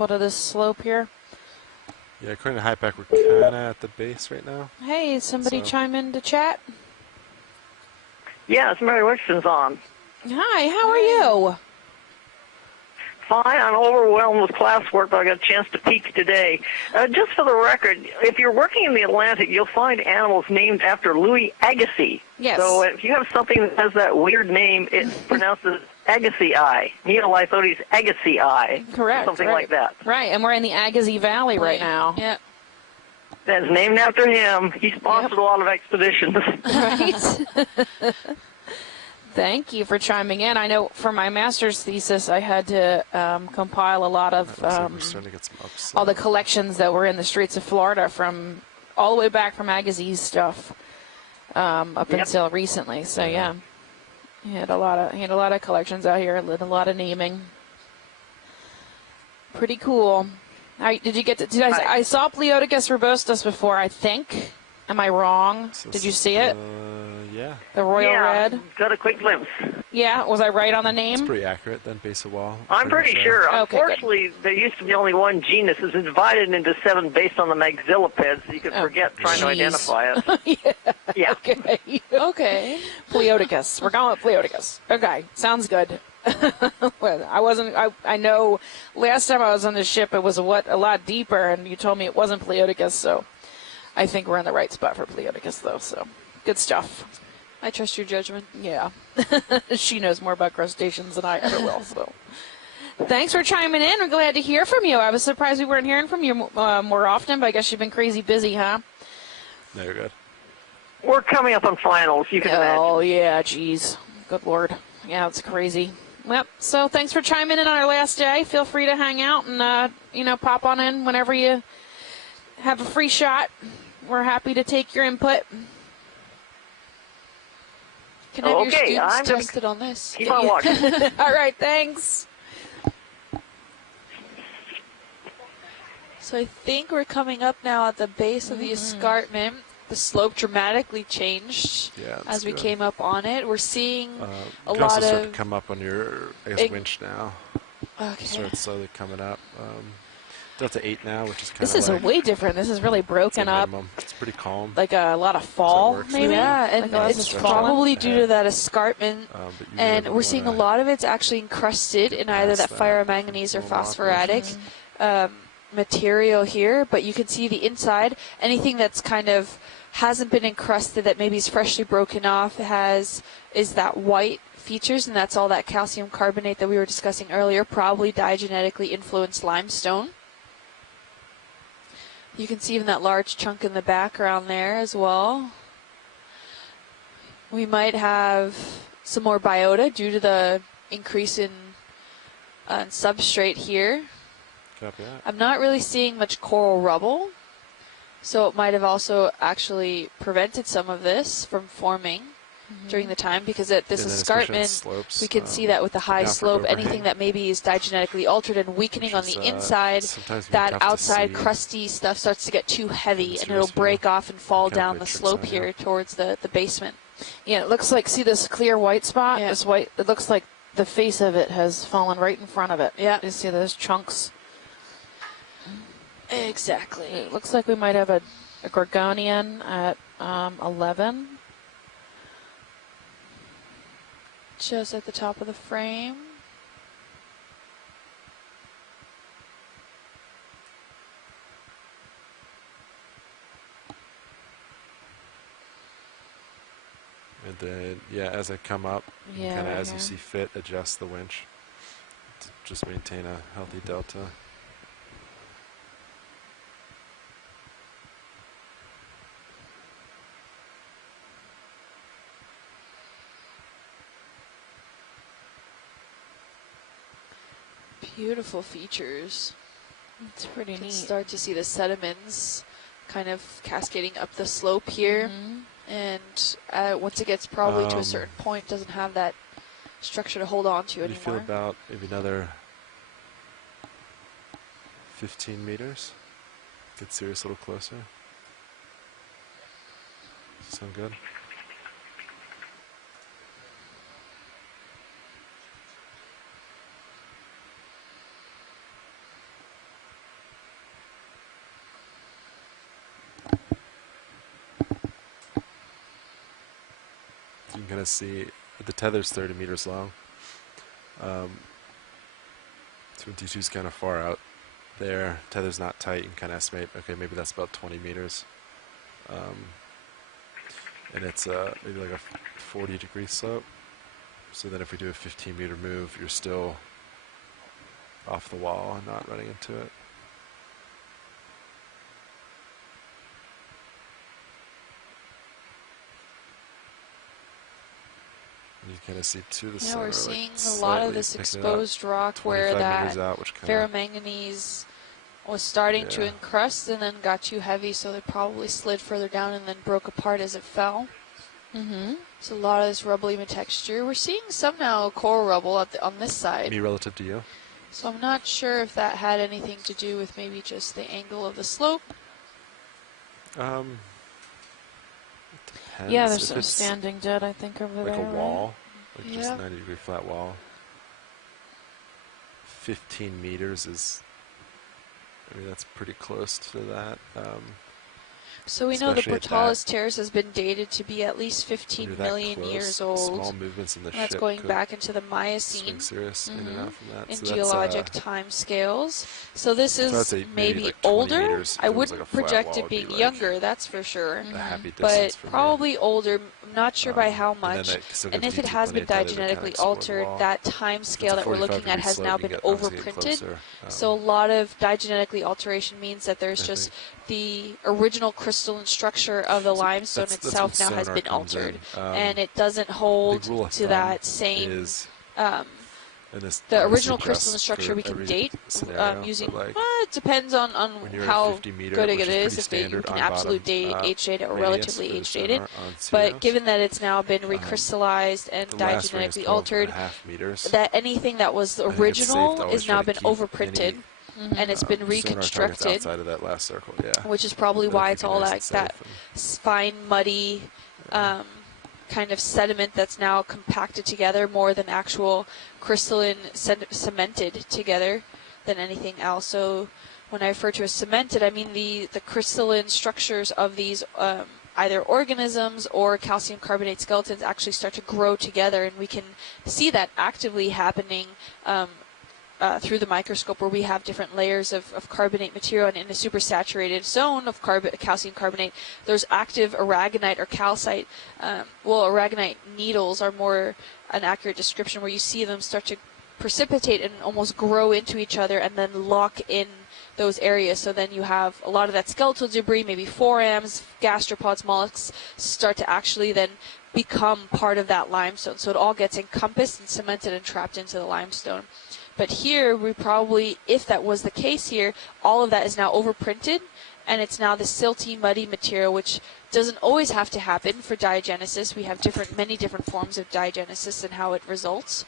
foot of this slope here. Yeah, according to High Pack, we're kind of at the base right now. Hey, somebody chime in to chat? Yes, Mary Wixton's on. Hi, how are you? Fine, I'm overwhelmed with classwork, but I got a chance to peek today. Just for the record, if you're working in the Atlantic, you'll find animals named after Louis Agassiz. Yes. So if you have something that has that weird name, it's pronounced as Agassiz. Neolithotes Agassiz. Correct. Something like that. Right, and we're in the Agassiz Valley right now. Yep. That's named after him. He sponsored a lot of expeditions. Right. Thank you for chiming in. I know for my master's thesis, I had to compile a lot of all the collections that were in the streets of Florida from all the way back from Agassiz stuff up until recently. So yeah, he had a lot of collections out here, a lot of naming. Pretty cool. Did you get to? I saw Pleodicus robustus before, I think. Am I wrong? Did you see it? Yeah. The royal red? Got a quick glimpse. Yeah, was I right on the name? It's pretty accurate then, base of wall. I'm pretty sure. Okay, unfortunately, there used to be only one genus. It's divided into 7 based on the maxillipeds, so you could forget trying to identify it. Yeah. Okay. Okay. Pleodicus. We're going with Pleodicus. Okay, sounds good. Well, I know last time I was on the ship, it was a lot deeper, and you told me it wasn't Pleodicus, so I think we're in the right spot for Pleodicus, though, so good stuff. I trust your judgment. Yeah. She knows more about crustaceans than I ever will, so. Thanks for chiming in. We're glad to hear from you. I was surprised we weren't hearing from you more often, but I guess you've been crazy busy, huh? No, you're good. We're coming up on finals, you can imagine. Oh, yeah, geez. Good Lord. Yeah, it's crazy. Yep. So thanks for chiming in on our last day. Feel free to hang out and, pop on in whenever you have a free shot. We're happy to take your input. Can have your students I'm tested on this. Keep on watching. All right, thanks. So I think we're coming up now at the base of the escarpment. The slope dramatically changed as we came up on it. We're seeing a lot of... start to come up on your winch now. Okay. Start slowly coming up. Delta 8 now, which is kind of This is way different. This is really broken up. It's pretty calm. Like a lot of fall, maybe? Yeah, and like it's probably due to that escarpment. And we're seeing a lot of it's actually encrusted in either that pyromanganese or phosphoratic material here. But you can see the inside. Anything that's kind of hasn't been encrusted that maybe is freshly broken off is that white features, and that's all that calcium carbonate that we were discussing earlier, probably diagenetically influenced limestone. You can see even that large chunk in the background there as well. We might have some more biota due to the increase in substrate here. Copy that. I'm not really seeing much coral rubble, so it might have also actually prevented some of this from forming during the time, because at this escarpment, slopes, we can see that with the high slope, anything that maybe is diagenetically altered and weakening on the inside, that outside crusty stuff starts to get too heavy and it'll break off and fall down the slope here towards the basement. Yeah, it looks like, see this clear white spot? This white, it looks like the face of it has fallen right in front of it. Yeah. You see those chunks? Exactly. It looks like we might have a Gorgonian at 11. Just at the top of the frame. And then, as I come up, kind of as you see fit, adjust the winch to just maintain a healthy delta. Beautiful features. It's pretty neat. Start to see the sediments kind of cascading up the slope here. And once it gets probably to a certain point, doesn't have that structure to hold on to anymore. What do you feel about maybe another 15 meters? Get Sirius a little closer. Does that sound good? kind of see the tether's 30 meters long. 22 is kind of far out there. Tether's not tight. You can kind of estimate, okay, maybe that's about 20 meters. And it's maybe like a 40-degree slope. So then if we do a 15-meter move, you're still off the wall and not running into it. You kind of see to the center. We're seeing a lot of this exposed rock where that ferromanganese was starting to encrust and then got too heavy, so they probably slid further down and then broke apart as it fell. So a lot of this rubbly texture. We're seeing some now coral rubble on this side. Me relative to you? So I'm not sure if that had anything to do with maybe just the angle of the slope. Yeah, there's some standing dead, I think, over there. Like a wall, right? like just a 90-degree flat wall. 15 meters is, I mean, that's pretty close to that. So we know the Portales Terrace has been dated to be at least 15 million years old. Small movements in the That's going back into the Miocene in geologic time scales. So this is maybe like older. I wouldn't project it being younger, that's for sure. But probably older. I'm not sure by how much. And if it has been diagenetically altered, that time scale that we're looking at has now been overprinted. So a lot of diagenetically alteration means that there's just the original crystalline structure of the limestone itself now has been altered, and it doesn't hold to that same. The original crystalline structure we can date using. It depends on how good it is. If you can absolute date, age date, or relatively age dated. But given that it's now been recrystallized and diagenetically altered, that anything that was the original is now been overprinted. And it's been reconstructed, outside of that last circle, which is probably why it's all like that fine, muddy kind of sediment that's now compacted together more than actual crystalline cemented together than anything else. So when I refer to as cemented, I mean the crystalline structures of these either organisms or calcium carbonate skeletons actually start to grow together, and we can see that actively happening through the microscope, where we have different layers of carbonate material, and in a supersaturated zone of calcium carbonate, there's active aragonite or calcite. Well, aragonite needles are more an accurate description, where you see them start to precipitate and almost grow into each other and then lock in those areas. So then you have a lot of that skeletal debris, maybe forams, gastropods, mollusks, start to actually then become part of that limestone. So it all gets encompassed and cemented and trapped into the limestone. But here, we probably, if that was the case here, all of that is now overprinted, and it's now the silty, muddy material, which doesn't always have to happen for diagenesis. We have many different forms of diagenesis and how it results.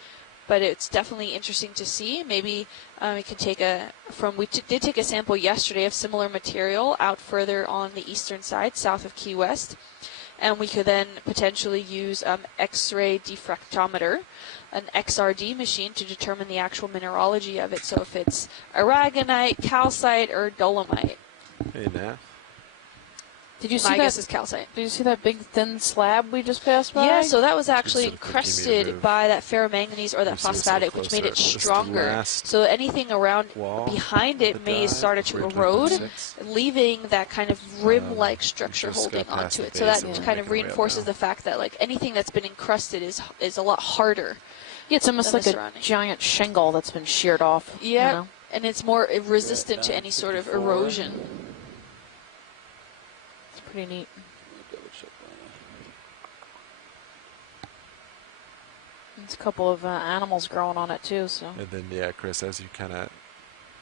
But it's definitely interesting to see. Maybe we could take we did take a sample yesterday of similar material out further on the eastern side, south of Key West. And we could then potentially use X-ray diffractometer, an XRD machine, to determine the actual mineralogy of it. So if it's aragonite, calcite, or dolomite. Hey, Nat. Did you see My guess is calcite. Did you see that big thin slab we just passed by? Yeah, so that was actually encrusted by that ferromanganese or that phosphatic, which made it stronger. So anything around behind it may have started to erode, leaving that kind of rim-like structure holding onto it. So that kind of reinforces the fact that like anything that's been encrusted is a lot harder. Yeah, it's almost like a giant shingle that's been sheared off. Yeah, you know? And it's more resistant to any sort of erosion. Pretty neat. There's a couple of animals growing on it too. So. And then Chris, as you kind of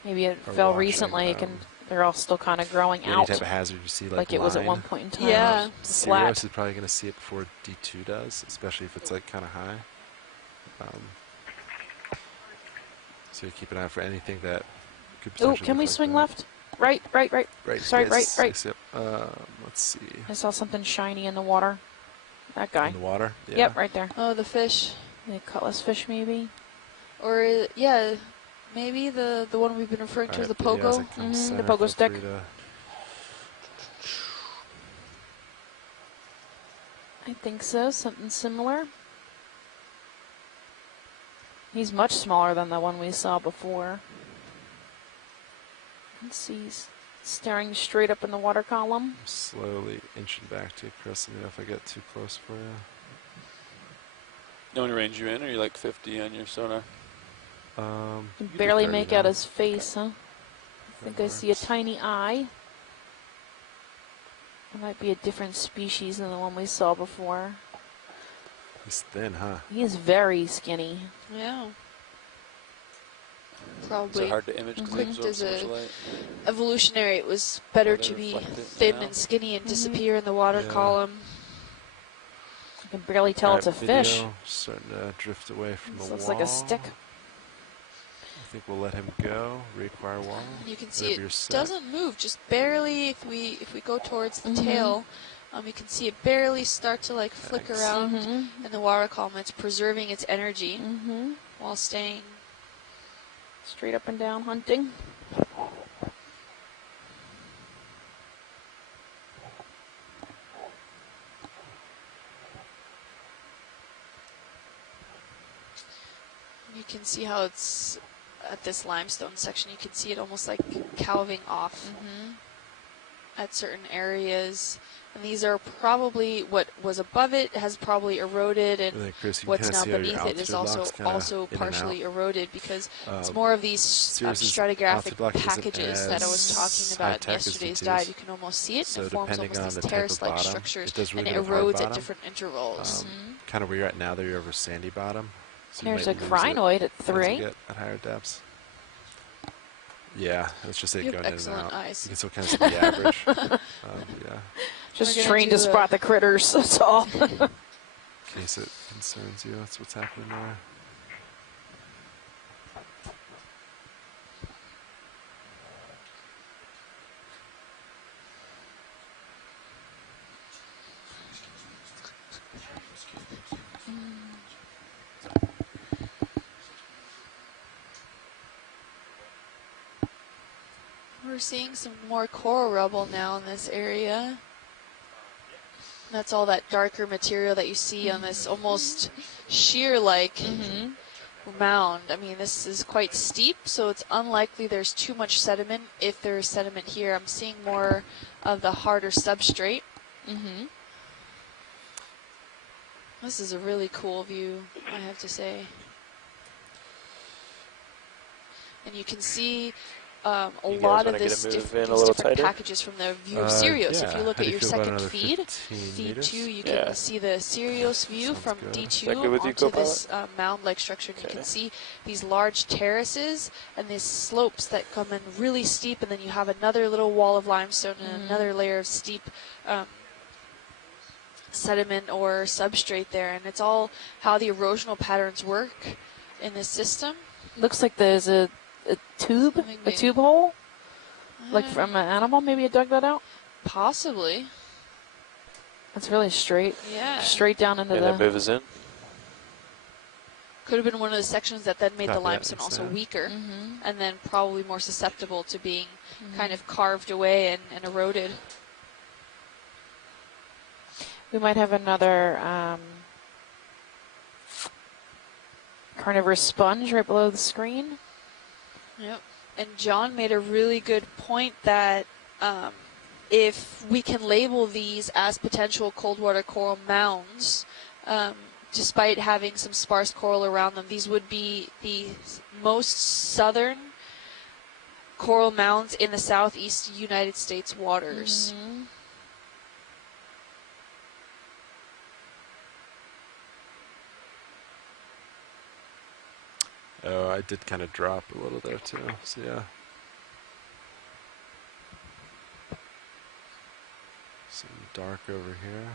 maybe it fell recently, they're all still kind of growing out. Any type of hazard you see, like it was at one point in time. Yeah, Sirius is probably going to see it before D2 does, especially if it's like kind of high. So you keep an eye out for anything that could potentially. Oh, can we swing left? Right. Sorry, yes, right. Yep. Let's see. I saw something shiny in the water. That guy. In the water? Yeah. Yep, right there. Oh, the fish. The cutlass fish, maybe? Or, yeah, maybe the one we've been referring to as the pogo. Yeah, the pogo stick. I think so, something similar. He's much smaller than the one we saw before. Let's see, he's staring straight up in the water column. I'm slowly inching back to you, Chris. Let me know if I get too close for you. Know any range you in, or you like 50 on your sonar? You can barely make out his face, huh? I think I see a tiny eye. It might be a different species than the one we saw before. He's thin, huh? He is very skinny. Yeah. Probably. Is it hard to image because it absorbs so much light? Evolutionary, it was better to be thin and skinny and disappear in the water column. You can barely tell it's a fish. Starting to drift away from the wall. Looks like a stick. I think we'll let him go. Reacquire wall. You can see it doesn't move, just barely. If we go towards the tail, you can see it barely start to like flick around in the water column. It's preserving its energy while staying straight up and down hunting. You can see how it's at this limestone section. You can see it almost like calving off at certain areas. And these are probably what was above it has probably eroded, and Chris, what's now beneath it is also partially eroded because it's more of these stratigraphic packages that I was talking about in yesterday's dive. You can almost see it, and it forms almost these terrace-like structures, and it erodes at different intervals. Kind of where you're at now, you're over sandy bottom. So there's a crinoid at 3. At higher depths. Yeah, let's just say going in and out. Eyes. You can still kind of see the average. Yeah. Just trained to spot the critters, that's all. In case it concerns you, that's what's happening there. We're seeing some more coral rubble now in this area. That's all that darker material that you see on this almost sheer-like mound. I mean, this is quite steep, so it's unlikely there's too much sediment. If there is sediment here, I'm seeing more of the harder substrate. This is a really cool view, I have to say. And you can see a lot of these different packages from the view of Sirius. If you look at your second feed 2, you can see the Sirius view from D2 onto this mound-like structure. And you can see these large terraces and these slopes that come in really steep, and then you have another little wall of limestone and another layer of steep sediment or substrate there. And it's all how the erosional patterns work in this system. Looks like there's a tube hole, like from an animal. Maybe it dug that out. Possibly. That's really straight. Yeah. Straight down into the. That moves in. Could have been one of the sections that then made the limestone also weaker, and then probably more susceptible to being kind of carved away and eroded. We might have another carnivorous sponge right below the screen. Yep. And John made a really good point that if we can label these as potential cold water coral mounds, despite having some sparse coral around them, these would be the most southern coral mounds in the southeast United States waters. Oh, I did kind of drop a little there too, so yeah. Some dark over here.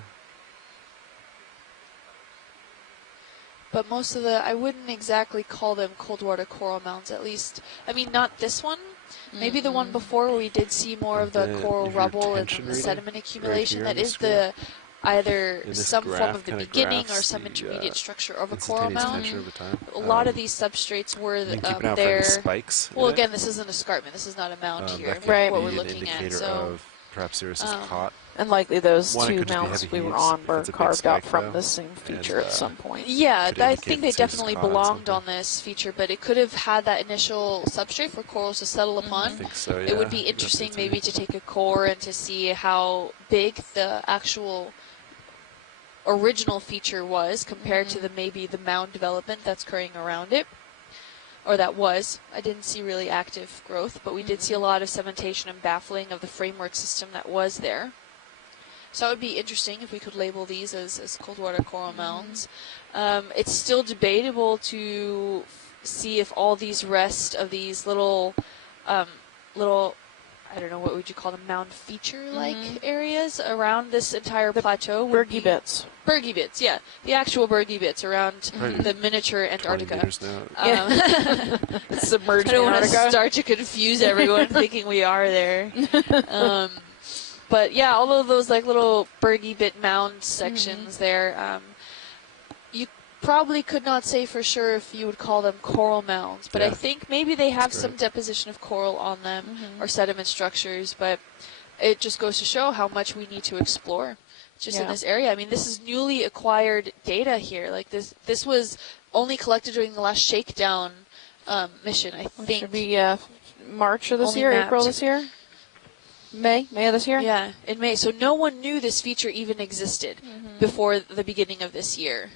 But most of the, I wouldn't exactly call them cold water coral mounds, at least. I mean, not this one. Maybe the one before where we did see more of the coral rubble and the sediment accumulation. That is the either some form of the beginning or some intermediate structure of a coral mound. A lot of these substrates were there. Spikes. Well, again, this isn't an escarpment. This is not a mound here. Right. What we're looking at. So perhaps Sirius is caught. And likely those One, two mounds we were on were carved out from the same feature at some point. Yeah, I think they definitely belonged on this feature, but it could have had that initial substrate for corals to settle upon. I think so, yeah. It would be interesting maybe to take a core and to see how big the actual original feature was compared to maybe the mound development that's occurring around it. Or that was. I didn't see really active growth, but we did see a lot of cementation and baffling of the framework system that was there. So it would be interesting if we could label these as cold water coral mounds. It's still debatable to see if all these rest of these little, I don't know, what would you call them, mound feature-like areas around this entire plateau. Bergy bits. Bergy bits, yeah. The actual bergy bits around the miniature Antarctica. It's submerged I don't want Antarctica. to start to confuse everyone thinking we are there. But yeah, all of those like little bergy bit mound sections there, you probably could not say for sure if you would call them coral mounds, but I think maybe they have some deposition of coral on them or sediment structures, but it just goes to show how much we need to explore just in this area. I mean, this is newly acquired data here. Like this was only collected during the last shakedown mission, I think. Should be March of this year, April this year? May of this year? Yeah, in May. So no one knew this feature even existed before the beginning of this year.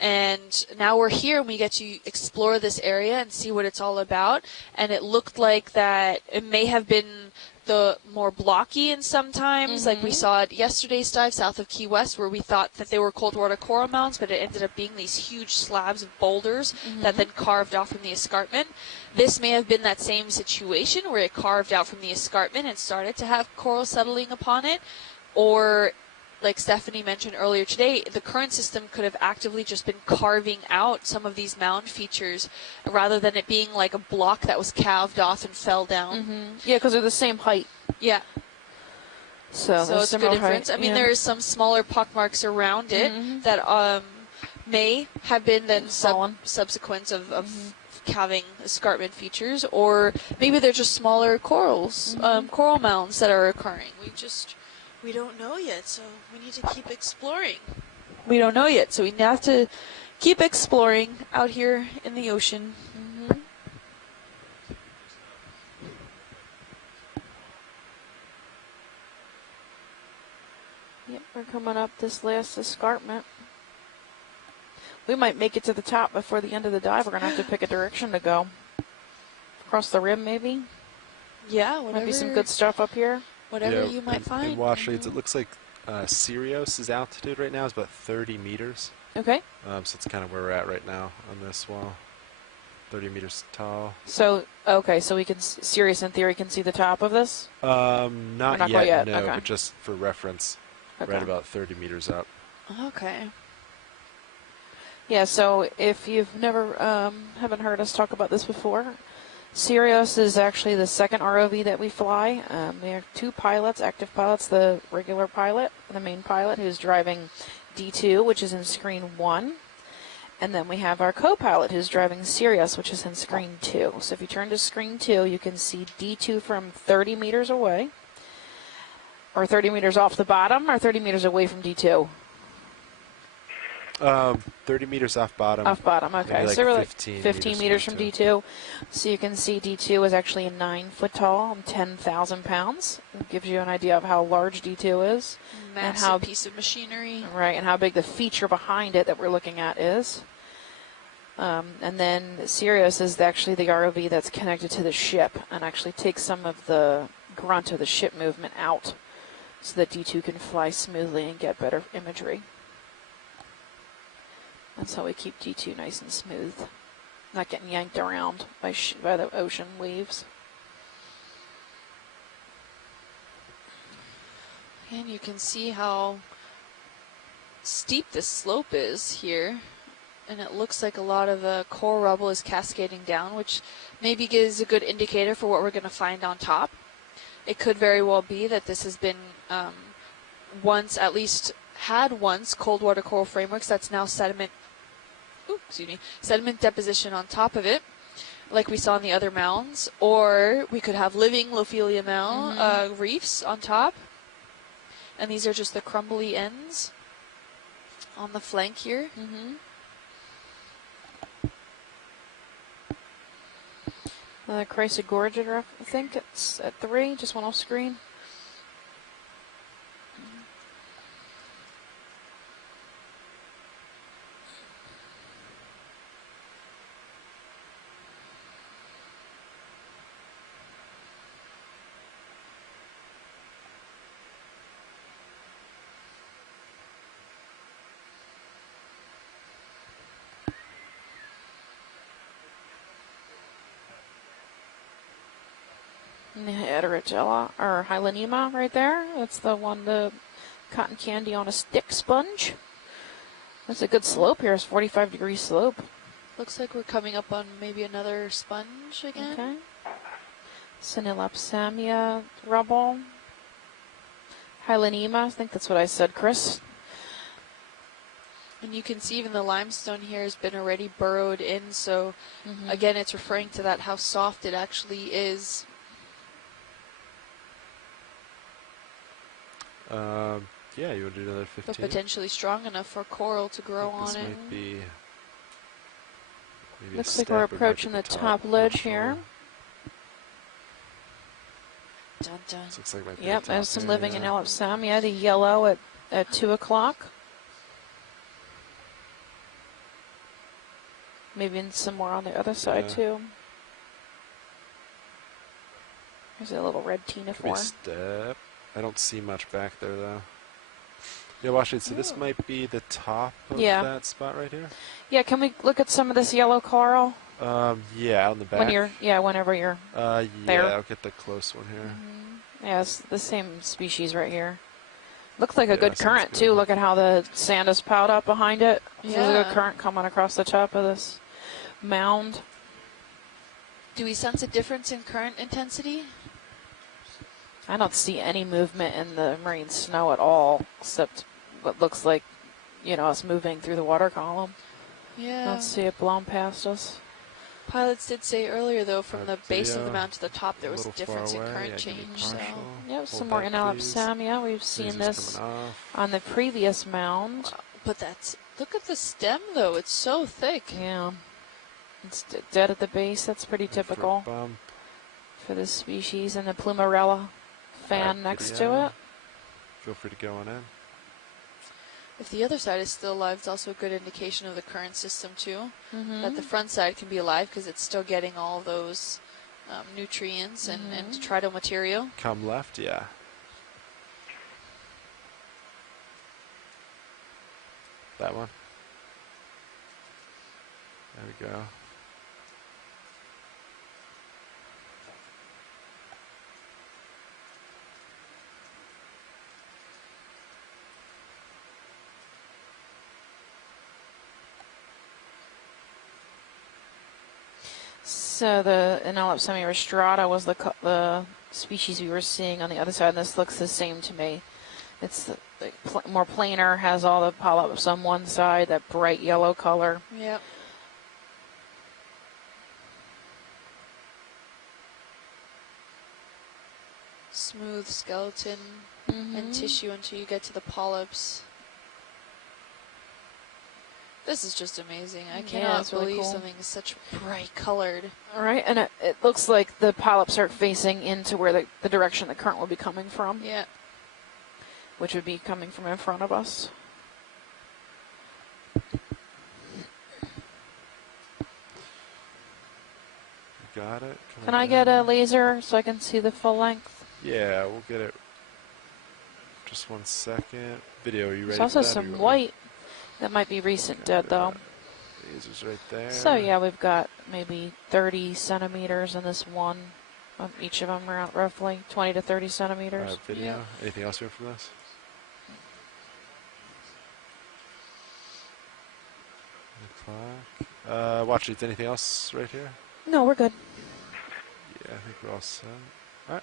And now we're here and we get to explore this area and see what it's all about. And it looked like that it may have been the more blocky in sometimes, like we saw at yesterday's dive south of Key West, where we thought that they were cold water coral mounds, but it ended up being these huge slabs of boulders that then carved off from the escarpment. This may have been that same situation where it carved out from the escarpment and started to have coral settling upon it, or like Stephanie mentioned earlier today, the current system could have actively just been carving out some of these mound features rather than it being like a block that was calved off and fell down. Yeah, because they're the same height. Yeah. So it's a good inference. I mean, there is some smaller pockmarks around it that may have been then subsequent of calving escarpment features, or maybe they're just smaller corals, coral mounds that are occurring. We don't know yet, so we need to keep exploring. We don't know yet, so we have to keep exploring out here in the ocean. Yep, we're coming up this last escarpment. We might make it to the top before the end of the dive. We're going to have to pick a direction to go. Across the rim, maybe? Yeah, whatever. Might be some good stuff up here. Whatever you might find. In Washlades, it looks like Sirius's altitude right now is about 30 meters. Okay. So it's kind of where we're at right now on this wall. 30 meters tall. So, okay, so we can, Sirius in theory can see the top of this? Not yet, no, but just for reference, right about 30 meters up. Okay. Yeah, so if you've never, haven't heard us talk about this before, Sirius is actually the second ROV that we fly. We have two pilots, active pilots, the regular pilot, the main pilot, who's driving D2, which is in screen 1. And then we have our co-pilot, who's driving Sirius, which is in screen 2. So if you turn to screen 2, you can see D2 from 30 meters away, or 30 meters off the bottom, or 30 meters away from D2. 30 meters off bottom. Off bottom, okay. Like so we're like 15 meters from D2. So you can see D2 is actually 9 foot tall, 10,000 pounds. It gives you an idea of how large D2 is. Massive and how, piece of machinery. Right, and how big the feature behind it that we're looking at is. And then Sirius is actually the ROV that's connected to the ship and actually takes some of the grunt of the ship movement out so that D2 can fly smoothly and get better imagery. That's how we keep D2 nice and smooth, not getting yanked around by the ocean waves. And you can see how steep this slope is here. And it looks like a lot of coral rubble is cascading down, which maybe gives a good indicator for what we're going to find on top. It could very well be that this has been had once cold water coral frameworks that's now sediment deposition on top of it, like we saw in the other mounds, or we could have living Lophelia mound reefs on top. And these are just the crumbly ends on the flank here. The Chrysler Gorge, I think it's at 3, just went off screen. Eterigella, or Hylanema right there. That's the one, the cotton candy on a stick sponge. That's a good slope here. It's 45-degree slope. Looks like we're coming up on maybe another sponge again. Okay. Synelopsamia rubble. Hylanema, I think that's what I said, Chris. And you can see even the limestone here has been already burrowed in, so again, it's referring to that, how soft it actually is. Yeah, you would do another 15. But potentially strong enough for coral to grow on it. This might be maybe looks like we're approaching the top ledge here. Dun, dun. Looks like might be yep, there's some living in Elipsamia, the yellow at 2 o'clock. Maybe some more on the other side too. There's a little red ctenophore. Step. I don't see much back there though. Yeah, watch it. So this might be the top of that spot right here. Yeah, can we look at some of this yellow coral? Yeah, on the back. When you're, whenever you're there. there. I'll get the close one here. Yeah, it's the same species right here. Looks like a good current too. Look at how the sand is piled up behind it. Yeah. There's a good current coming across the top of this mound. Do we sense a difference in current intensity? I don't see any movement in the marine snow at all, except what looks like, us moving through the water column. Yeah. I don't see it blown past us. Pilots did say earlier, though, from the base of the mound to the top, there was a difference in current change. So, yep, some more in Elipsamia. We've seen this on the previous mound. Wow. But look at the stem, though. It's so thick. Yeah. It's dead at the base. That's pretty typical for this species. And the Plumarella fan next to it. Feel free to go on in. If the other side is still alive, it's also a good indication of the current system, too. That the front side can be alive because it's still getting all those nutrients and detrital material. Come left, yeah. That one. There we go. So the Elipsamia rostrata was the species we were seeing on the other side, and this looks the same to me. It's more planar, has all the polyps on one side, that bright yellow color. Yep. Smooth skeleton and tissue until you get to the polyps. This is just amazing. I cannot believe something is such bright colored. All right, and it looks like the polyps are facing into where the direction the current will be coming from. Yeah. Which would be coming from in front of us. Got it. Can I get a laser so I can see the full length? Yeah, we'll get it. Just 1 second. Video, are you ready? There's also some white. That might be recent dead, though. Laser's right there. So, yeah, we've got maybe 30 centimeters in this one. Each of them around roughly 20 to 30 centimeters. Video. Yeah. Anything else here from this? Watch it. Anything else right here? No, we're good. Yeah, I think we're all set. All right.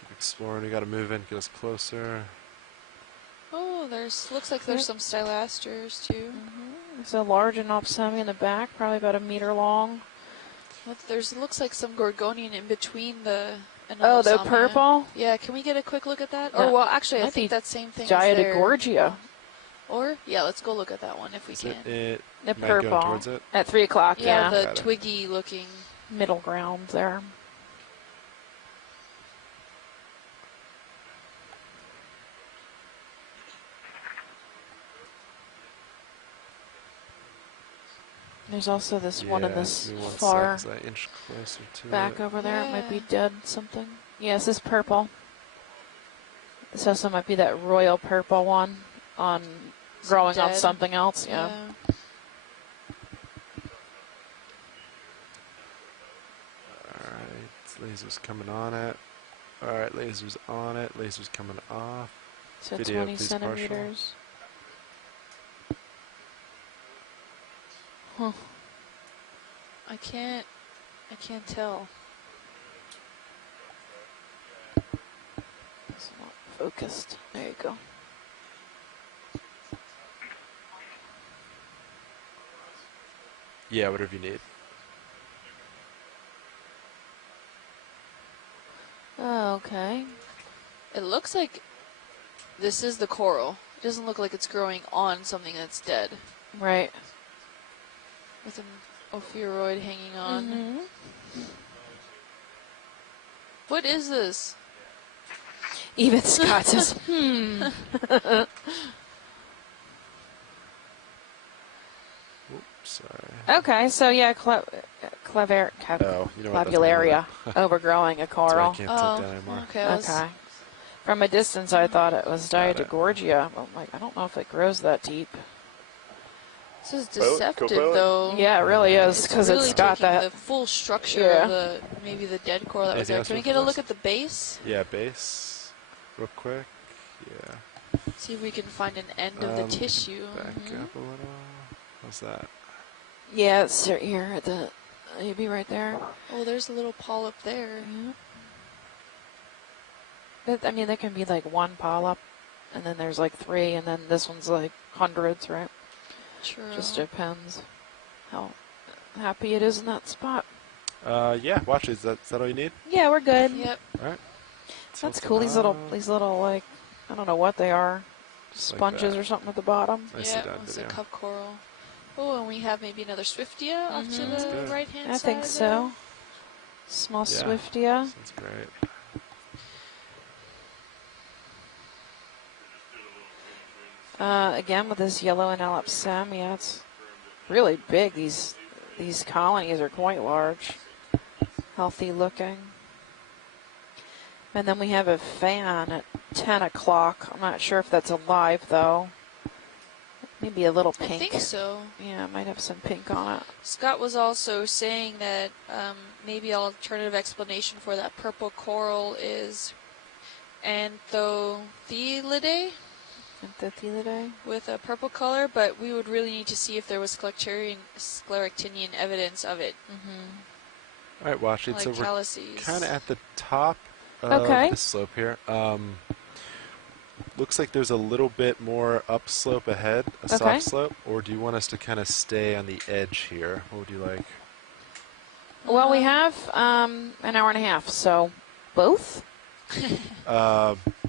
Keep exploring. We got to move in, get us closer. Oh, looks like there's some stylasters too. There's a large Elipsamia in the back, probably about 1 meter long. Looks like some gorgonian in between the another the salmia. purple? Yeah, can we get a quick look at that? No, Or, well, actually, I might be think that same thing Dry is there. Tortugas. Or, yeah, let's go look at that one if we can. The purple. going towards it? At 3 o'clock, Yeah, yeah. the twiggy looking. Middle ground there. There's also this one in this far inch closer to back it. over there. It might be dead something. Yes, this purple. This also might be that royal purple one on growing on something else. Yeah. Alright, lasers coming on it. Alright, lasers on it. Lasers coming off. So Video, 20 centimeters. Huh. I can't tell. It's not focused. There you go. Yeah, whatever you need. Oh, okay. It looks like this is the coral. It doesn't look like it's growing on something that's dead. Right. With an ophiuroid hanging on. Mm-hmm. What is this? Even Scott says, Oops, sorry. Okay, so yeah, clavularia overgrowing a coral. I can't tilt down anymore. Okay. From a distance, I thought it was Dry Tortugas. I'm like, I don't know if it grows that deep. This is deceptive, though. Yeah, it really is, because really it's got taking that. the full structure of maybe the dead coral that was there. Can we get a look at the base? Yeah, base, real quick. Yeah. See if we can find an end of the tissue. Back up a little. How's that? Yeah, it's here at the. Maybe right there. Oh, there's a little polyp there. Yeah. But, I mean, there can be like one polyp, and then there's like 3, and then this one's like hundreds, right? True. Just depends how happy it is in that spot. Yeah, watch. Is that all you need? Yeah, we're good. Yep. All right. That's cool. These little like, I don't know what they are. Sponges or something at the bottom. Yeah, it's a cup coral. Oh, and we have maybe another Swiftia off to the right-hand side. I think so. Small Swiftia. Sounds great. Again, with this yellow analepsem, yeah, it's really big. These colonies are quite large, healthy looking. And then we have a fan at 10 o'clock. I'm not sure if that's alive, though. Maybe a little pink. I think so. Yeah, it might have some pink on it. Scott was also saying that maybe an alternative explanation for that purple coral is Anthothelidae. Anthothelidae? With a purple color, but we would really need to see if there was scleractinian evidence of it. All right, watch it. Like so we're calyces. kind of at the top of the slope here. Looks like there's a little bit more upslope ahead, a soft slope, or do you want us to kind of stay on the edge here? What would you like? Well, we have an hour and a half, so both?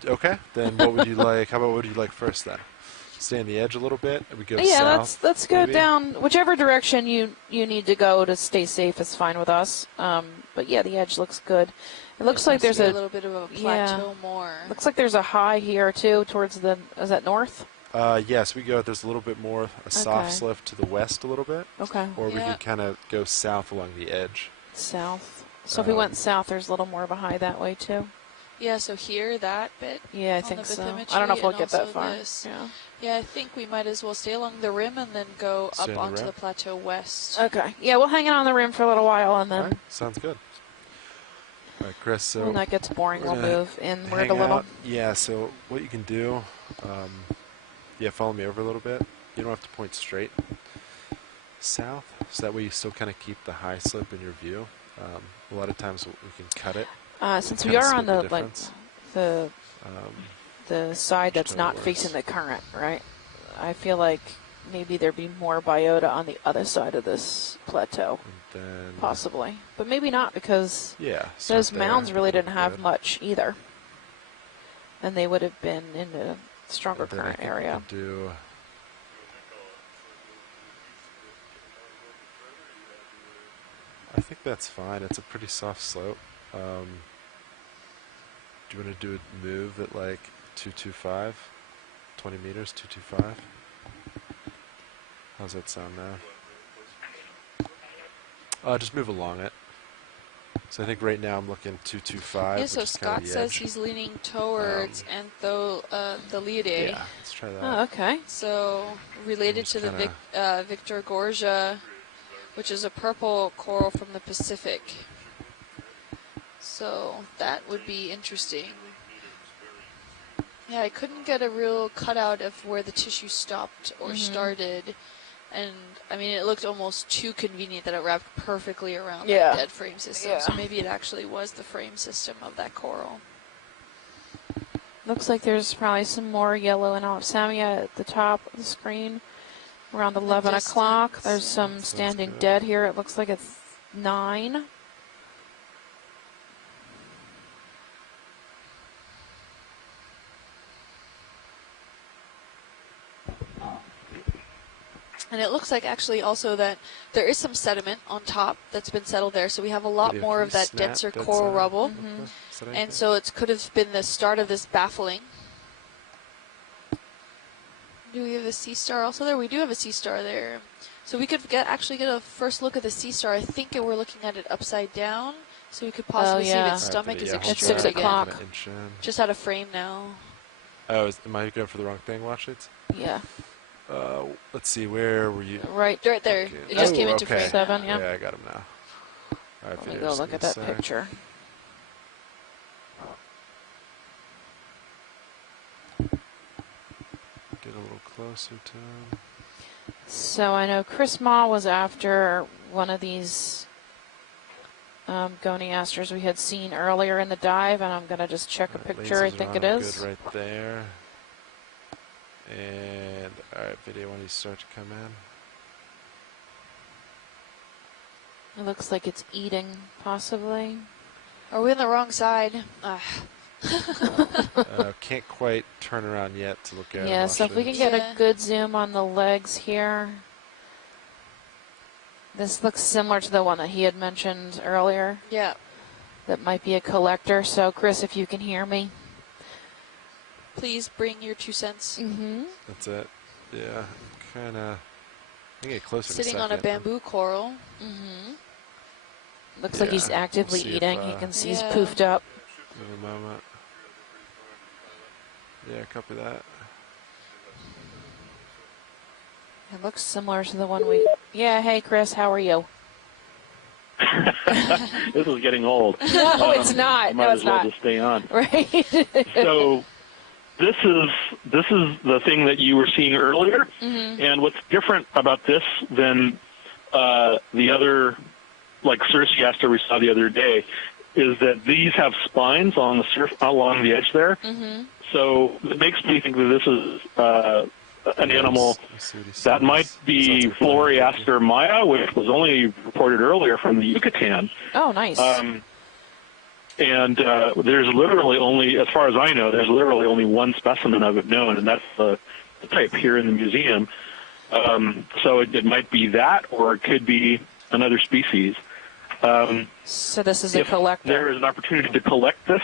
Okay, then what would you like? How about what would you like first then? Stay on the edge a little bit, and we go south. let's go down whichever direction you need to go to stay safe is fine with us. But yeah, the edge looks good. It looks like there's a little bit of a plateau more. Looks like there's a high here too towards the. Is that north? Yes, we go. There's a little bit more a soft slope to the west a little bit. Okay. Or we can kind of go south along the edge. South. So if we went south, there's a little more of a high that way too. Yeah, so here, that bit. Yeah, I think so. I don't know if we'll get that far. Yeah, I think we might as well stay along the rim and then go up onto the plateau west. Okay. Yeah, we'll hang it on the rim for a little while and then. All right, sounds good. All right, Chris. So when that gets boring, we'll move inward a little. Yeah. So what you can do, follow me over a little bit. You don't have to point straight south, so that way you still kind of keep the high slope in your view. A lot of times we can cut it. Since we are on the side that's not facing the current, right? I feel like maybe there'd be more biota on the other side of this plateau. And then, possibly. But maybe not, because those mounds really didn't have much either. And they would have been in a stronger current area. I think that's fine. It's a pretty soft slope. Do you want to do a move at like 225? 20 meters, 225? How's that sound now? Just move along it. So I think right now I'm looking 225. Yeah, so Scott says he's leaning towards Antholidae. Yeah, let's try that. Oh, okay. So related to the Victor Gorgia, which is a purple coral from the Pacific. So that would be interesting. Yeah, I couldn't get a real cutout of where the tissue stopped or started. And, I mean, it looked almost too convenient that it wrapped perfectly around that dead frame system. So maybe it actually was the frame system of that coral. Looks like there's probably some more yellow and opsamia at the top of the screen. Around 11 o'clock. There's some standing dead here. It looks like it's 9. And it looks like actually also that there is some sediment on top that's been settled there. So we have a lot more of that denser coral rubble. And so it could have been the start of this baffling. Do we have a sea star also there? We do have a sea star there. So we could actually get a first look at the sea star. I think we're looking at it upside down. So we could possibly see its stomach is at 6 o'clock. Just out of frame now. Oh, am I going for the wrong thing, watch it? Yeah. Let's see, where were you? Right there. Okay. It just came into frame. 7, yeah. Yeah, I got him now. All right, let me go look at that picture. Get a little closer to him. So I know Chris Ma was after one of these goniasters we had seen earlier in the dive, and I'm going to just check a picture. I think it is. Good right there. And, alright, video when you start to come in. It looks like it's eating, possibly. Are we on the wrong side? Can't quite turn around yet to look at it. Yeah, so if we can get a good zoom on the legs here. This looks similar to the one that he had mentioned earlier. Yeah. That might be a collector. So, Chris, if you can hear me. Please bring your 2 cents. That's it. Yeah, kind of. I can get closer. Sitting on a bamboo coral. Looks like he's actively eating. You can see he's poofed up. Give him a moment. Yeah, copy that. It looks similar to the one we. Yeah, hey Chris, how are you? This is getting old. No, it's not. Might as well just stay on. Right. So. This is the thing that you were seeing earlier, and what's different about this than the other, like Circeaster we saw the other day, is that these have spines along the edge there. So it makes me think that this is an animal that might be Floriaster maya, which was only reported earlier from the Yucatan. Oh, nice. And there's literally only, as far as I know, there's literally only one specimen of it known, and that's the type here in the museum. So it might be that, or it could be another species. So this is a collector. If there is an opportunity to collect this,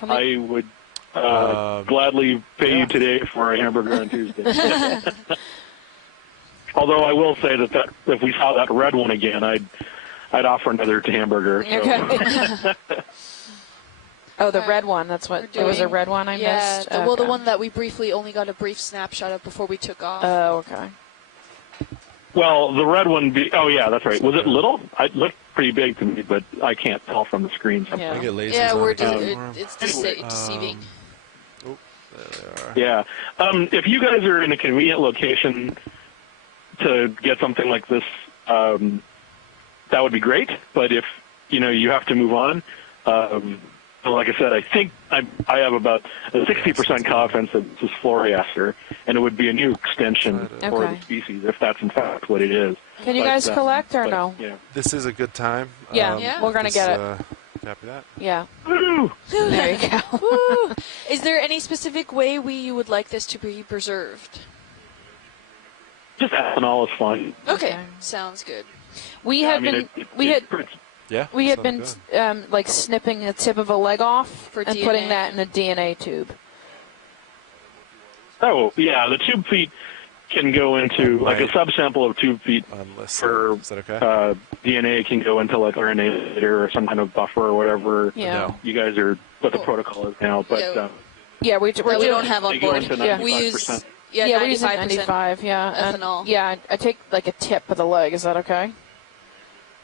I would gladly pay you today for a hamburger on Tuesday. Although I will say that if we saw that red one again, I'd offer another hamburger. So. Okay. Oh, the red one. That's what. It was a red one I missed? Yeah, well, the one that we briefly only got a brief snapshot of before we took off. Oh, okay. Well, the red one, oh, yeah, that's right. Was it little? It looked pretty big to me, but I can't tell from the screen sometimes. Yeah, it's deceiving. Oh, there they are. Yeah. If you guys are in a convenient location to get something like this, that would be great. But if, you have to move on, So like I said, I think I have about a 60% confidence that this is Floriaster, and it would be a new extension for the species if that's in fact what it is. Can you guys collect or no? Yeah. This is a good time. Yeah, we're going to get it. Copy that. Yeah. Woo! There you go. Woo. Is there any specific way you would like this to be preserved? Just ethanol is fine. Okay, sounds good. We had been like snipping the tip of a leg off and DNA. putting that in a DNA tube. Oh yeah, the tube feet can go into like a subsample of tube feet for is that okay? DNA can go into like RNA or some kind of buffer or whatever. Yeah. You guys are what the protocol is now, but yeah, we don't have on board. We use we use 95. Yeah, ethanol. Yeah, I take like a tip of the leg. Is that okay?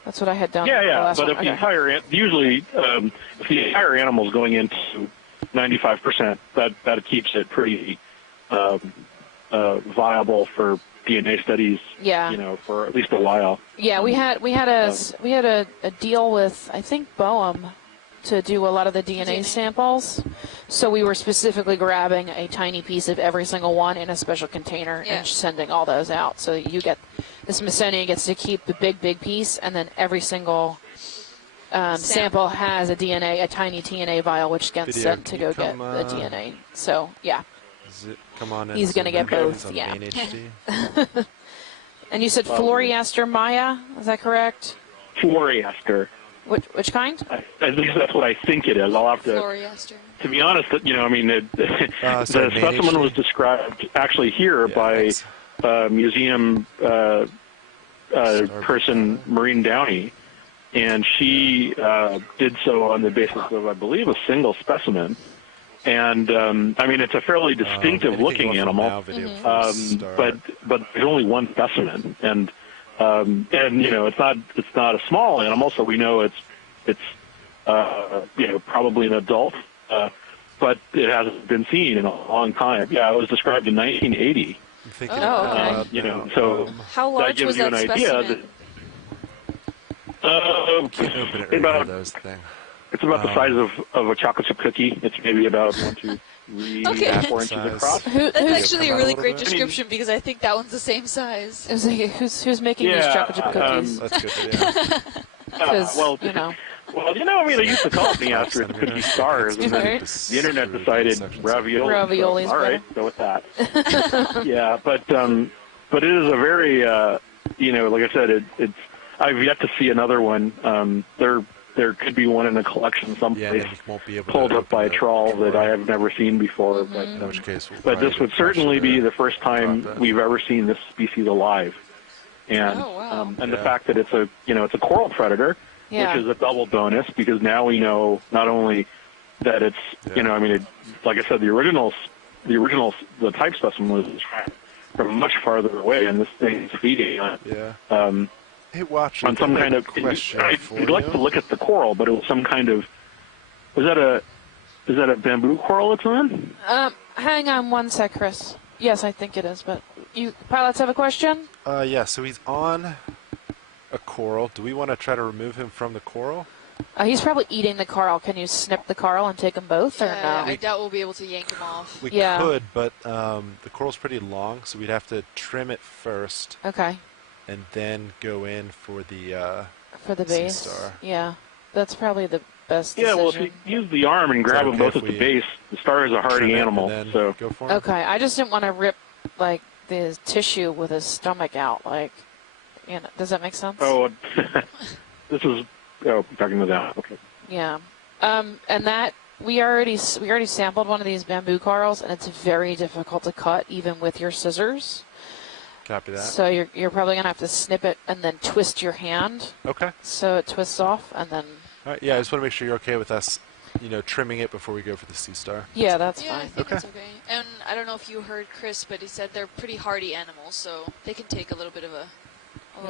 That's what I had done. Yeah. But if the entire usually if the entire animal is going into 95%, that keeps it pretty viable for DNA studies. Yeah. You know, for at least a while. Yeah, we had a deal with I think Boehm to do a lot of the DNA samples. So we were specifically grabbing a tiny piece of every single one in a special container and sending all those out. So you get the Smithsonian gets to keep the big piece, and then every single sample has a tiny DNA vial, which gets sent to go get the DNA. So yeah. Come on in. He's going to get both. Yeah. And you said Floriaster Maya, is that correct? Floriaster. Which kind? At least that's what I think it is. I'll have to. Floriaster. To be honest, the specimen was described actually here by museum person Maureen Downey, and she did so on the basis of, I believe, a single specimen. And it's a fairly distinctive looking animal, but there's only one specimen, and it's not a small animal, so we know it's probably an adult, but it hasn't been seen in a long time. Yeah, it was described in 1980. I'm thinking okay. So how large that gives was you that an idea. specimen? Can't open it About those things. It's about the size of a chocolate chip cookie. It's maybe about 1, 2, 3, 4 inches across. That's actually a really great description because I think that one's the same size. It was like, who's making these chocolate chip cookies? That's good. Yeah. They used to call it the after the cookie stars, and then the internet decided ravioli. Ravioli's all right, go with that. Yeah, but it is a very, like I said, it's. I've yet to see another one. There could be one in a collection someplace pulled up by a trawl that I have never seen before. But, in which case but this would certainly be the first time we've ever seen this species alive. And and the fact that it's a coral predator, which is a double bonus because now we know not only that it's like I said, the type specimen was from much farther away, and this thing's feeding on it. Yeah. Hey, watch. On some kind of question. I'd like to look at the coral, but it was some kind of. Is that a bamboo coral it's on? Hang on one sec, Chris. Yes, I think it is. But you pilots have a question? Yeah. So he's on a coral. Do we want to try to remove him from the coral? He's probably eating the coral. Can you snip the coral and take them both, or no? I doubt we'll be able to yank him off. We could, but the coral's pretty long, so we'd have to trim it first. Okay. And then go in for the base. C-star. Yeah, that's probably the best decision. Yeah, well, if you use the arm and grab them both at the base, the star is a hardy animal. So go for him. Okay, I just didn't want to rip like the tissue with his stomach out. Like, does that make sense? Oh, this is talking about that. Okay. Yeah, and that we already sampled one of these bamboo corals, and it's very difficult to cut even with your scissors. Copy that. So you're probably going to have to snip it and then twist your hand. Okay. So it twists off and then... All right, yeah, I just want to make sure you're okay with us, trimming it before we go for the C-star. Yeah, that's fine. I think it's okay. And I don't know if you heard Chris, but he said they're pretty hardy animals, so they can take a little bit of a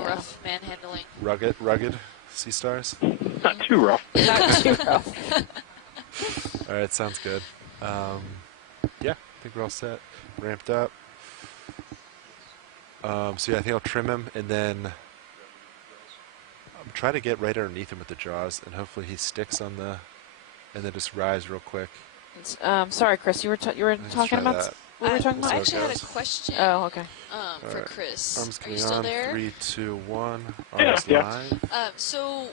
rough manhandling. Rugged C-stars? Not too rough. Not too rough. All right, sounds good. Yeah, I think we're all set. Ramped up. So yeah, I think I'll trim him and then try to get right underneath him with the jaws, and hopefully he sticks on the and then just rise real quick. Sorry, Chris, you were talking about that. what were we talking about? I actually had a question. Oh, okay. For Chris. Arms Are you coming still on. there? 3, 2, 1. Arms live. So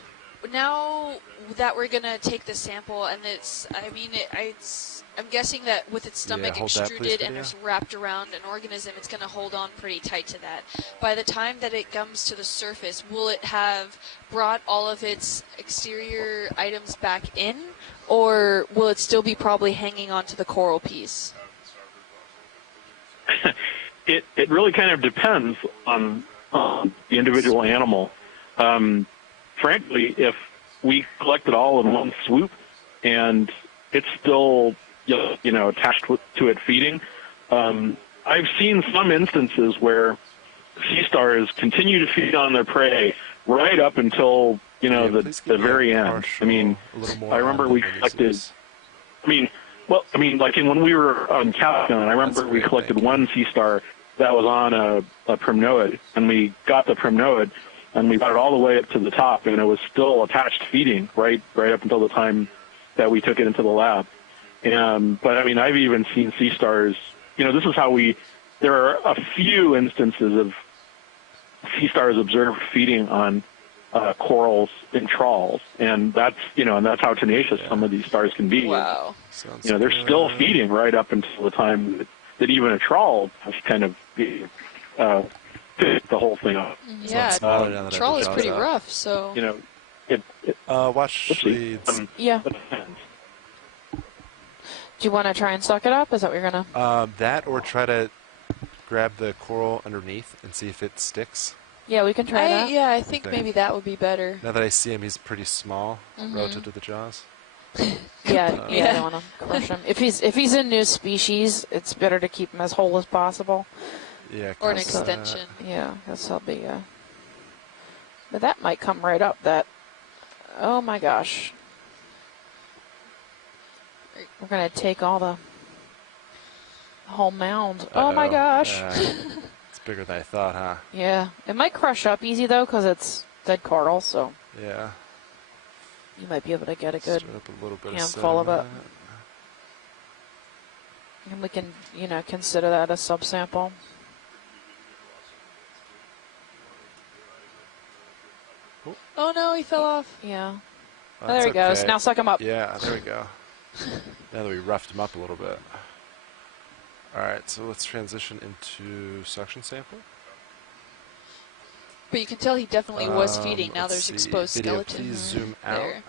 now that we're gonna take the sample, and I'm guessing that with its stomach extruded and it's wrapped around an organism, it's going to hold on pretty tight to that. By the time that it comes to the surface, will it have brought all of its exterior items back in, or will it still be probably hanging on to the coral piece? It really kind of depends on the individual animal. Frankly, if we collected all in one swoop and it's still attached to it feeding. I've seen some instances where sea stars continue to feed on their prey right up until the very end. I mean, I remember we collected. Like when we were on Capcom, I remember we collected one sea star that was on a primnoid, and we got the primnoid, and we got it all the way up to the top, and it was still attached feeding right up until the time that we took it into the lab. But I've even seen sea stars. This is how there are a few instances of sea stars observed feeding on corals in trawls, and that's how tenacious some of these stars can be. Wow. They're still feeding right up until the time that even a trawl has kind of picked the whole thing up. Yeah, trawl is pretty rough, so watch leads. Yeah. Do you want to try and suck it up? Is that what you're gonna? That or try to grab the coral underneath and see if it sticks. Yeah, we can try that. Yeah, I think maybe that would be better. Now that I see him, he's pretty small relative to the jaws. Yeah, I don't want to crush him. If he's a new species, it's better to keep him as whole as possible. Yeah. Or an extension. Yeah, that'll be. But that might come right up. Oh my gosh. We're going to take all the whole mound. Oh my gosh. It's bigger than I thought, huh? Yeah. It might crush up easy, though, because it's dead coral, so. Yeah. You might be able to get a good handful of it. And we can, consider that a subsample. Oh no, he fell off. Yeah. Oh, there he goes. Now suck him up. Yeah, there we go. Now that we roughed him up a little bit. Alright, so let's transition into suction sample. But you can tell he definitely was feeding. Now there's exposed skeleton. Please zoom out. There.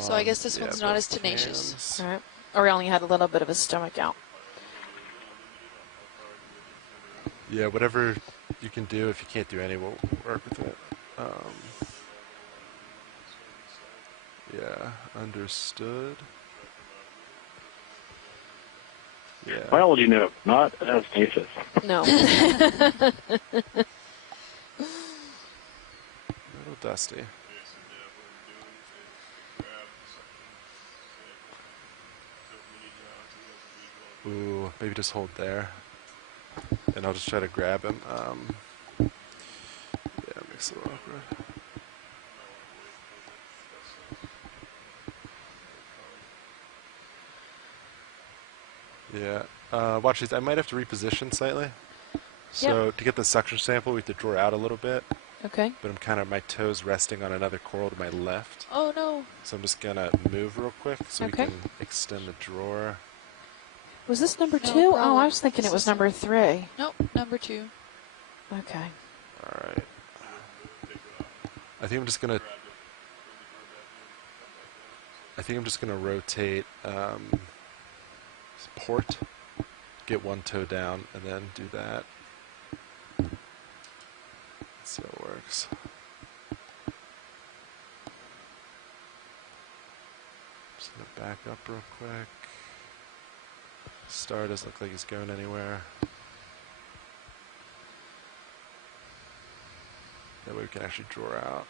So I guess this one's not as tenacious. All right. Or he only had a little bit of his stomach out. Yeah, whatever you can do. If you can't do any, we'll work with it. Yeah, understood. Yeah. Biology note, not as tenacious. No. A little dusty. Ooh, maybe just hold there. And I'll just try to grab him. Yeah, it makes it a little awkward. Yeah. Watch these. I might have to reposition slightly. So to get the suction sample, we have to draw out a little bit. Okay. But I'm kind of, my toes resting on another coral to my left. Oh, no. So I'm just going to move real quick so we can extend the drawer. Was this number 2? Oh, I was thinking it was number 3. Nope, number 2. Okay. All right. I think I'm just going to rotate port, get one toe down, and then do that. Let's see how it works. Just going to back up real quick. Star doesn't look like he's going anywhere. That way we can actually draw out.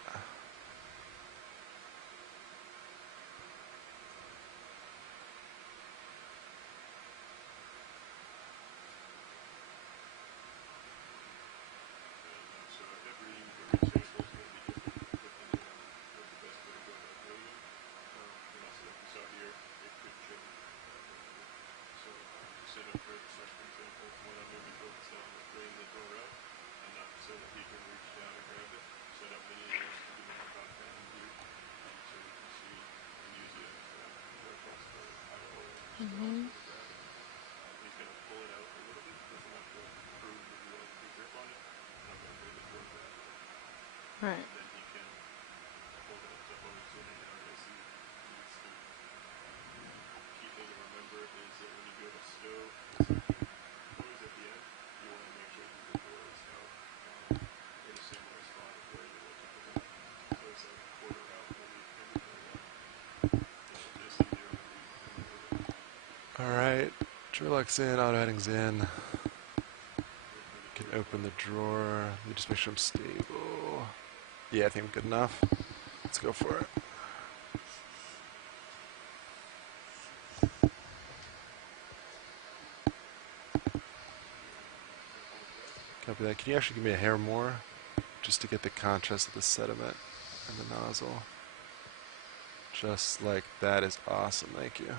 Right. Alright, drill X in, auto heading's in. Can open the drawer. Let me just make sure I'm stable. Yeah, I think I'm good enough. Let's go for it. Copy that. Can you actually give me a hair more? Just to get the contrast of the sediment and the nozzle. Just like that is awesome, thank you.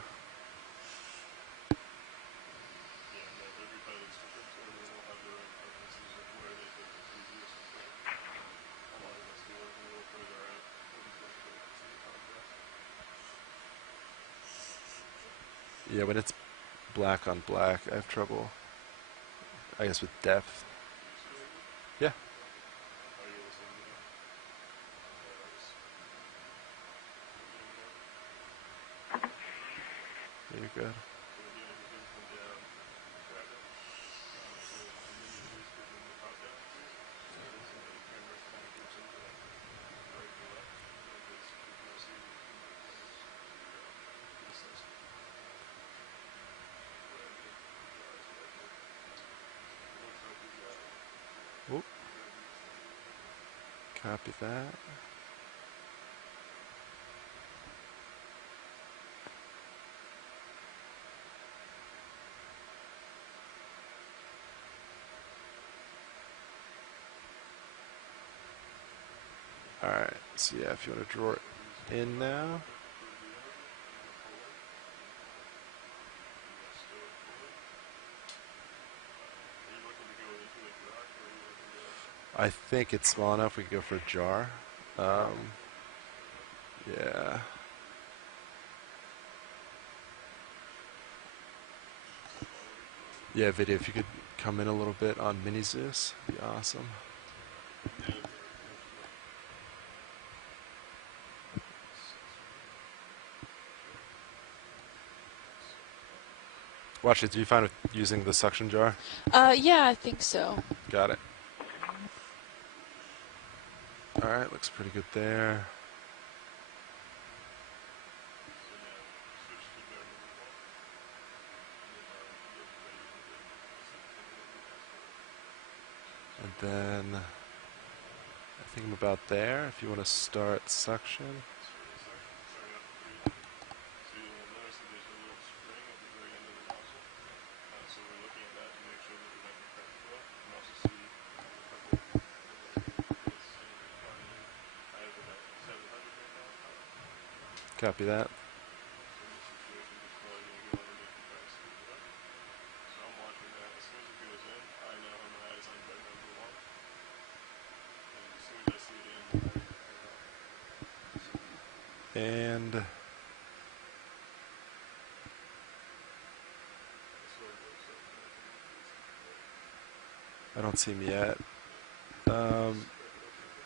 Yeah, when it's black on black, I have trouble, I guess, with depth. Yeah. Yeah, you're good. Oop. Copy that. Alright, so yeah, if you want to draw it in now. I think it's small enough we can go for a jar. Yeah. Yeah, video, if you could come in a little bit on Mini Zeus, it'd be awesome. Watch it, do you find with using the suction jar? Yeah, I think so. Got it. Alright, looks pretty good there. And then I think I'm about there. If you want to start suction. Copy that. And I don't see him yet.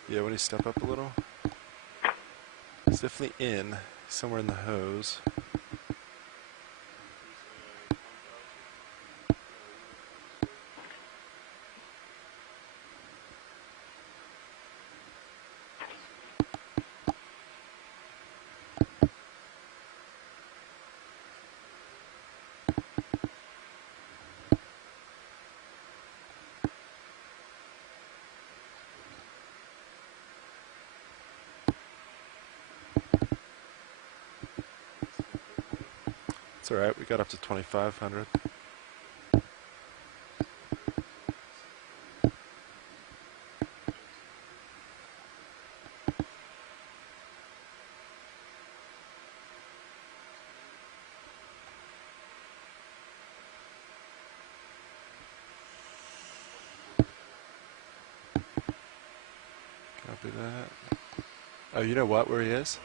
Yeah, when you step up a little, it's definitely in, somewhere in the hose. It's alright, we got up to 2,500. Copy that. Oh, you know what, where he is?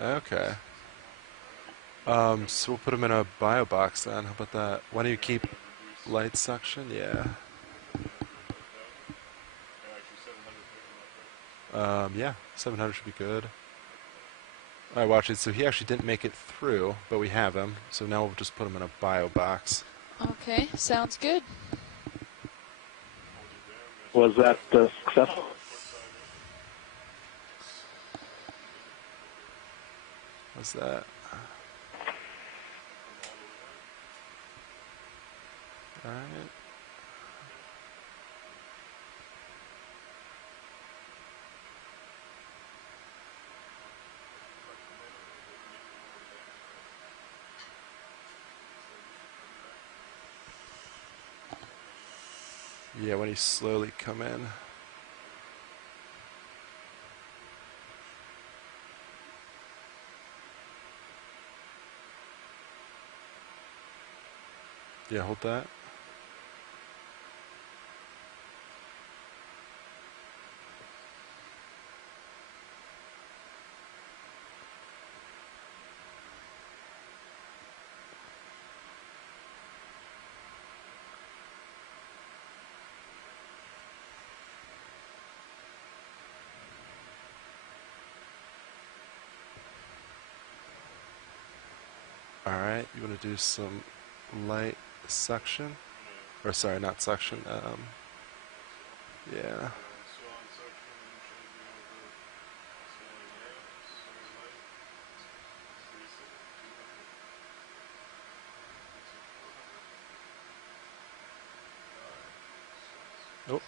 Okay. So we'll put him in a bio box then. How about that? Why don't you keep light suction? Yeah. Yeah, 700 should be good. All right, watch it. So he actually didn't make it through, but we have him. So now we'll just put him in a bio box. Okay, sounds good. Was that successful? What's that? All right. Yeah, when you slowly come in. Yeah, hold that. Alright, you want to do some light suction? Or sorry, not suction, yeah. Oh,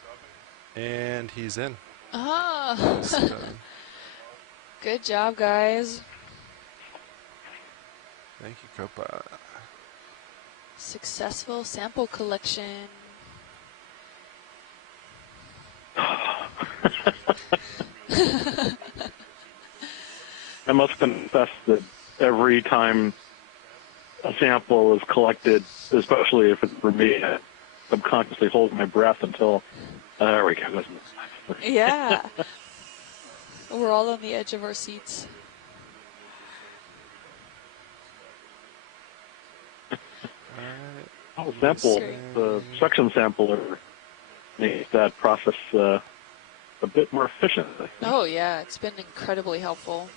and he's in. Ah, good job, guys. Thank you, Copa. Successful sample collection. I must confess that every time a sample is collected, especially if it's for me, I subconsciously hold my breath until, there we go. Yeah. We're all on the edge of our seats. The suction sampler makes that process a bit more efficient. Oh, yeah. It's been incredibly helpful.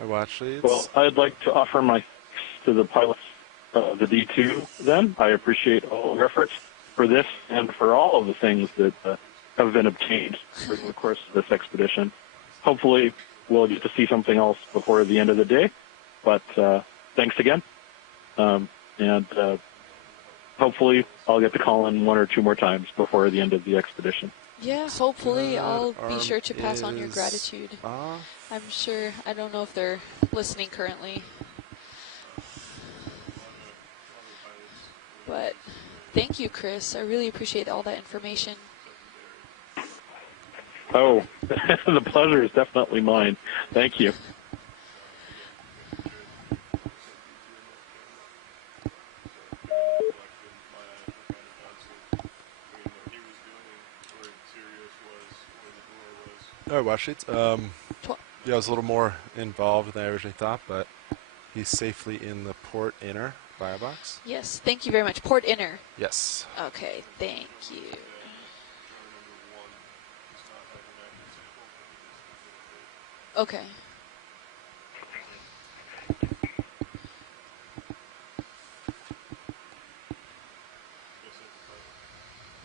I watch leads. Well, I'd like to offer my to the pilots of the D2 then. I appreciate all your efforts for this and for all of the things that have been obtained during the course of this expedition. Hopefully, we'll get to see something else before the end of the day. But thanks again. And hopefully, I'll get to call in one or two more times before the end of the expedition. Yeah, hopefully I'll be sure to pass on your gratitude. I'm sure, I don't know if they're listening currently. But thank you, Chris. I really appreciate all that information. Oh, the pleasure is definitely mine. Thank you. All right, watch it. Yeah, I was a little more involved than I originally thought, but he's safely in the port inner firebox. Yes, thank you very much. Port inner. Yes. Okay, thank you. Okay.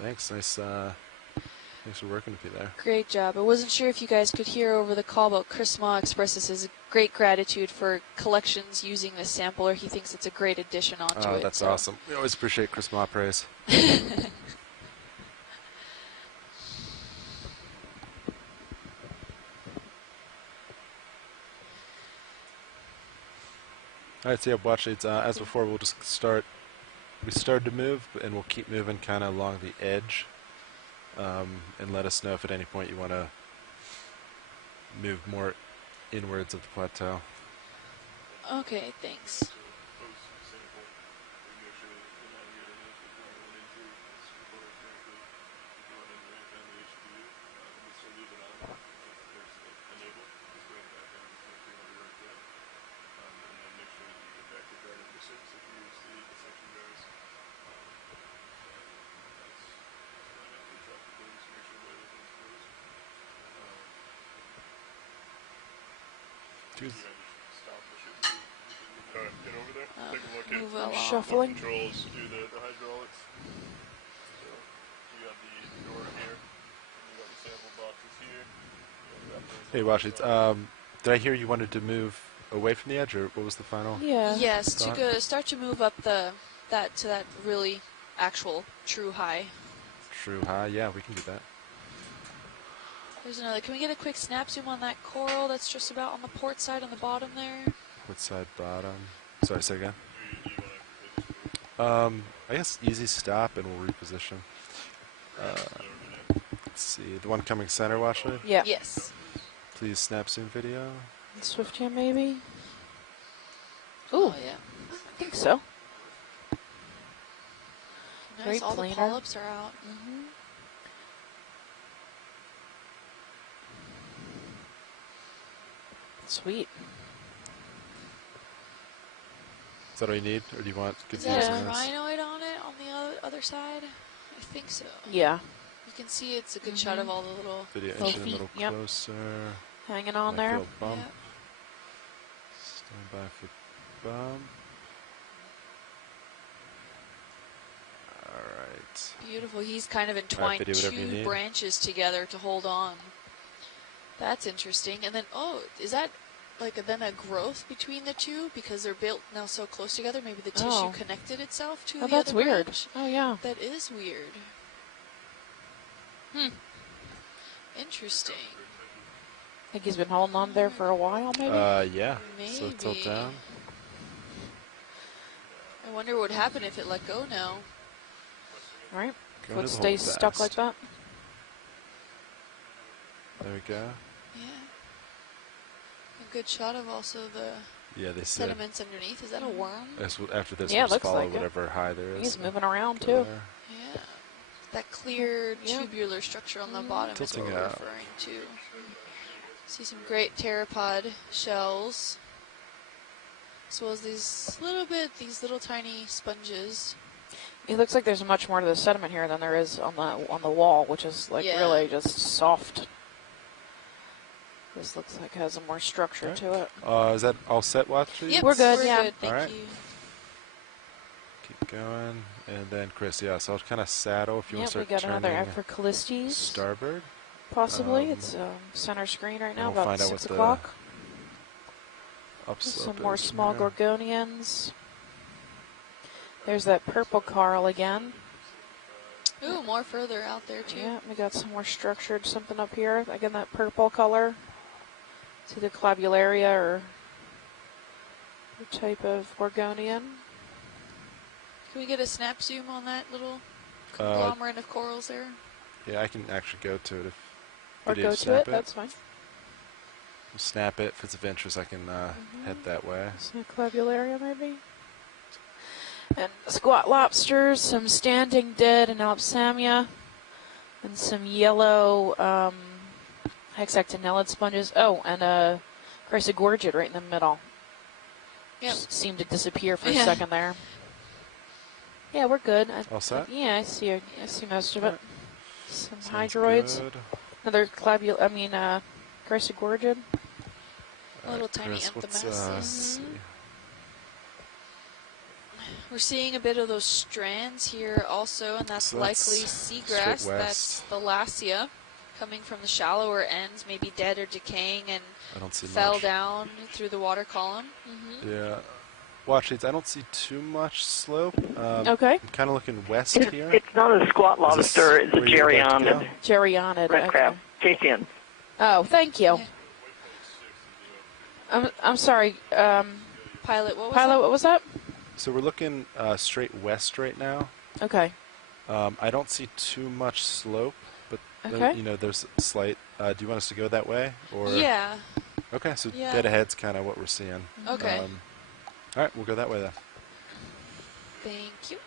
Thanks. Nice. Thanks for working with me there. Great job. I wasn't sure if you guys could hear over the call, but Chris Ma expresses his great gratitude for collections using this sampler. He thinks it's a great addition onto it. Oh, that's awesome. We always appreciate Chris Ma praise. All right, so yeah, watch it. As before, we'll just start. We started to move, and we'll keep moving kind of along the edge. And let us know if at any point you want to move more inwards of the plateau. Okay, thanks. Move along. Shuffling. Controls do the hydraulics. So you got the door here, and you got the sample boxes here. Hey, Washit, did I hear you wanted to move away from the edge, or what was the final? Yeah. Yes, to start to move up that really actual true high. True high, yeah, we can do that. There's another. Can we get a quick snap zoom on that coral that's just about on the port side on the bottom there? Port side bottom. Sorry, say again. I guess easy stop and we'll reposition. Let's see, the one coming center, Washit? Yeah. Yes. Please snap zoom video. Swift jam maybe? Oh, yeah. I think so. Nice, Very all planar. the polyps are out. Sweet. Is that all you need, or do you want good Is that views a on this? rhinoid on it on the other side? I think so. Yeah. You can see it's a good shot of all the little. Video Little inch in the feet, middle yep. closer. Hanging on Might there. feel a bump. Yep. Stand by for bump. Alright. Beautiful. He's kind of entwined video, whatever you two need. branches together to hold on. That's interesting. And then, is that like then a growth between the two because they're built now so close together? Maybe the tissue connected itself to the that's other weird. branch? Oh, yeah. That is weird. Interesting. I think he's been holding on there for a while, maybe? Yeah. So tilt Maybe. down. I wonder what would happen if it let go now. All right. Go Would to the stay hold stuck fast. like that? There we go. Yeah. A good shot of also the Yeah, they said sediments underneath. Is that a worm? after this, Yeah, we'll just looks follow like it. whatever high there is. He's moving around, Go too. there. Yeah. That clear Yeah. tubular structure on the bottom is Tilting what we're out. referring to. See some great pteropod shells, as well as these little tiny sponges. It looks like there's much more to the sediment here than there is on the wall, which is like really just soft. This looks like it has more structure to it. Is that all set, Watch? Yep, We're good, We're yeah. good. Thank All right. you. Keep going. And then, Chris, yeah, so I'll kind of saddle if you want to Yep, start we got another turning Aphrocalistes, starboard. possibly. It's center screen right now, we'll about find out 6 what the o'clock. Upslope Some more is from small here. gorgonians. There's that purple coral again. Ooh, more further out there too. Yeah, we got some more structured something up here. Again, that purple color. It's either clavularia or a type of gorgonian. Can we get a snap zoom on that little conglomerate of corals there? Yeah, I can actually go to it if Or video go to snap it, that's fine. We'll snap it. If it's of interest, I can head that way. Some clavularia maybe. And squat lobsters, some standing dead and Alpsamia, and some yellow hexactinellid sponges. Oh, and a chrysogorgid right in the middle. Yep. Just seemed to disappear for a second there. Yeah, we're good. All set? Yeah, I see most of it. Some Sounds hydroids. good. Another chrysogorgid. A little tiny Chris, what's, anthomasses. let's see. We're seeing a bit of those strands here also, and that's So likely that's seagrass. straight That's west. Thalassia coming from the shallower ends, maybe dead or decaying, and I don't see fell much. down through the water column. Yeah. Watch it. I don't see too much slope. Okay. I'm kind of looking west here. It's not a squat lobster. It's a where you'd like to go? gerionid Gerionid. red crab. KCN. Oh, thank you. Yeah. I'm sorry. Pilot, what was Pilot, that? what was that? So we're looking straight west right now. Okay. I don't see too much slope, but Okay. there's a slight. Do you want us to go that way, or? Yeah. Okay, so Yeah. dead ahead's kind of what we're seeing. Okay. All right, we'll go that way then. Thank you.